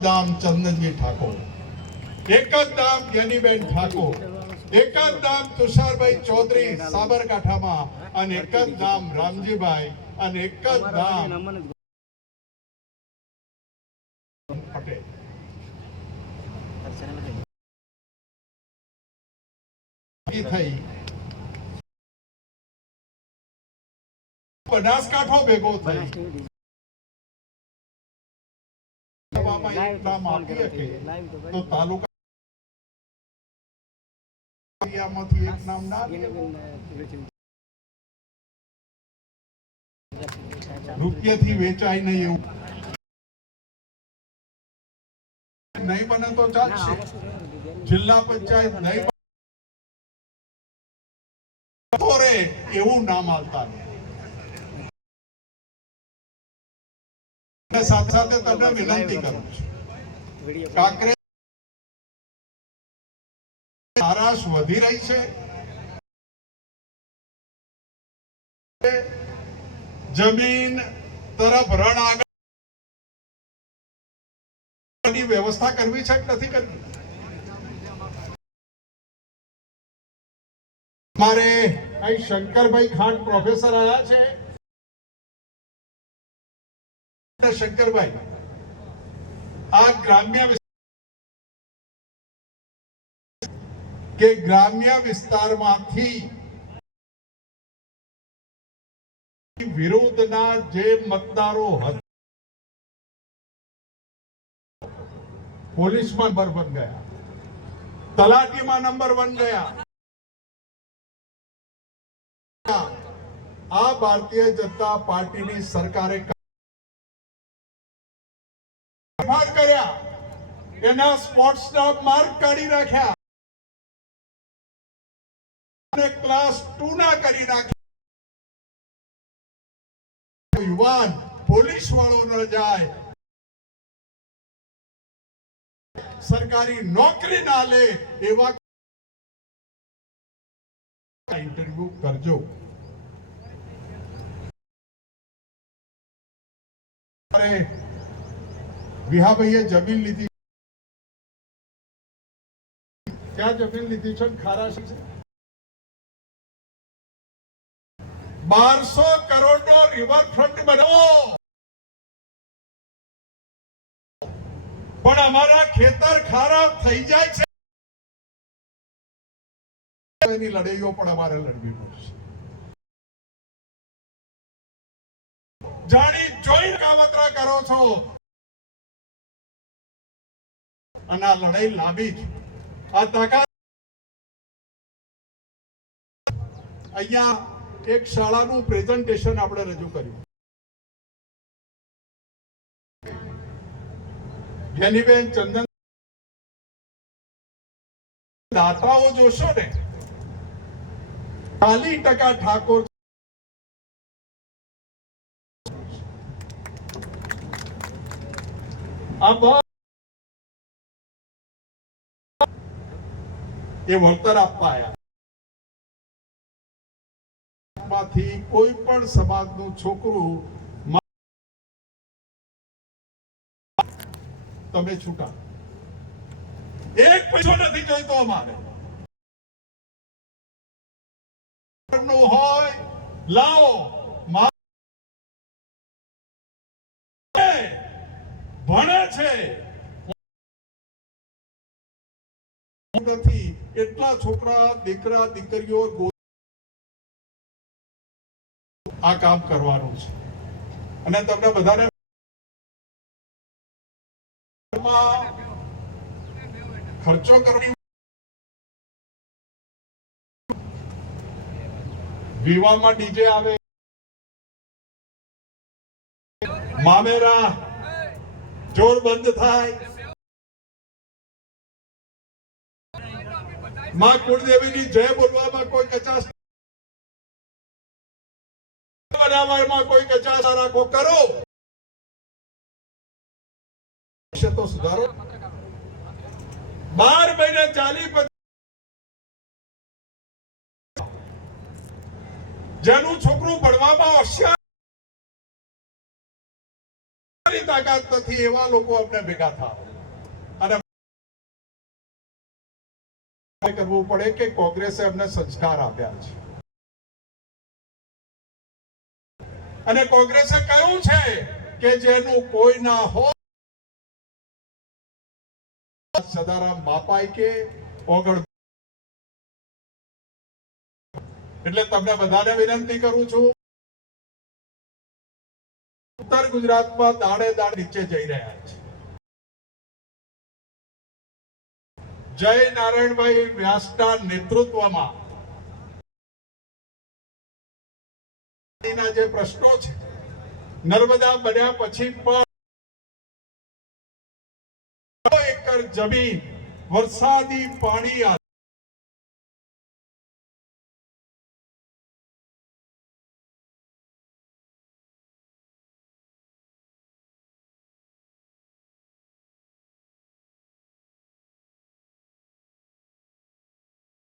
નામ ચંદનજી ઠાકોર, એક જ નામ જ્ઞાનીબેન ઠાકોર, એક જ નામ તુષારભાઈ ચૌધરી સાબરકાંઠામાં, અને એક જ નામ રામજીભાઈ, અને એક જ નામ પટેલ. થઈ બનાસકાંઠો ભેગો થઈ તો તાલુકામાંથી એક નામ ના રૂપિયાથી વેચાય નહીં એવું નહીં બને તો ચાલશે. જિલ્લા પંચાયત નહીં એવું નામ આવતા સાથે સાથે તમને વિનંતી કરું છું, કાંકરેજ નારાશ વધી રહી છે. જમીન તરફ રણ આગળની વ્યવસ્થા કરવી છે કે નથી કરવી? અમારે અહીં શંકરભાઈ ખાંડ પ્રોફેસર આવ્યા છે. શંકરભાઈ, આ ગ્રામ્ય વિસ્તારમાંથી વિરોધના જે મતદારો હતા, પોલીસમાં નંબર 1 ગયા, તલાટીમાં નંબર 1 ગયા. આ ભારતીય જનતા પાર્ટીની સરકારે કર્યા, એના સ્પોર્ટ્સના માર્ક કાઢી નાખ્યા, ક્લાસ 2 ના કરી નાખ્યા. યુવાન પોલીસ વાળો ન જાય, સરકારી નોકરી ના લે એવા ઇન્ટરવ્યુ કરજો. અરે વિહાભાઈએ જમીન લીધી, ક્યાં જમીન લીધી છે? ખારાશી છે. 1200 કરોડનો રિવરફ્રન્ટ બનાવો, પણ અમારા ખેતર ખરાબ થઈ જાય છે. એની લડાઈઓ પણ અમારે લડવી પડશે. જાણી જોઈ કાવતરા કરો છો, અને આ લડાઈ લાંબી છે. આ તાકાત અહીંયા એક શાળાનું પ્રેઝન્ટેશન આપણે રજૂ કર્યું. જ્ઞાનીબેન ચંદન દાતાઓ જોશો ને, 40% ઠાકોર. એ વળતર આપવા આવ્યા. માંથી કોઈ પણ સમાજનું છોકરું તમે છૂટા, એક પૈસો નથી જોઈતો અમારે. હોય લાવો, ભણે છે નથી એટલા છોકરા દીકરા દીકરીઓ આ કામ કરવાનું છે. અને તમને બધાને ખર્ચો કરવી, વિવાહમાં ડીજે આવે, મામેરા જોર બંધ થાય, માં કુળદેવીની જય બોલવામાં કોઈ કચાશ, બનાવવામાં કોઈ કચાશ રાખો, કરો તો સુધારો. 12 મહિને 40 જેનું છોકરું ભણવામાં હોશિયાર તમારી તાકાત નથી એવા લોકો અમને ભેગા થાવ અને કરવું પડે કે કોંગ્રેસે અમને સંસ્કાર આપ્યા છે અને કોંગ્રેસે કહ્યું છે કે જેનું કોઈ ના હોય સદારામ બાપાઈ કે ઓગણ એટલે તમને બધાને વિનંતી કરું છું ઉત્તર ગુજરાતમાં દાડે દાડ નીચે જઈ રહ્યા છે જય નારાયણભાઈ વ્યાસના નેતૃત્વમાં જે પ્રશ્નો છે નર્મદા બન્યા પછી પણ એકર જમીન વરસાદી પાણી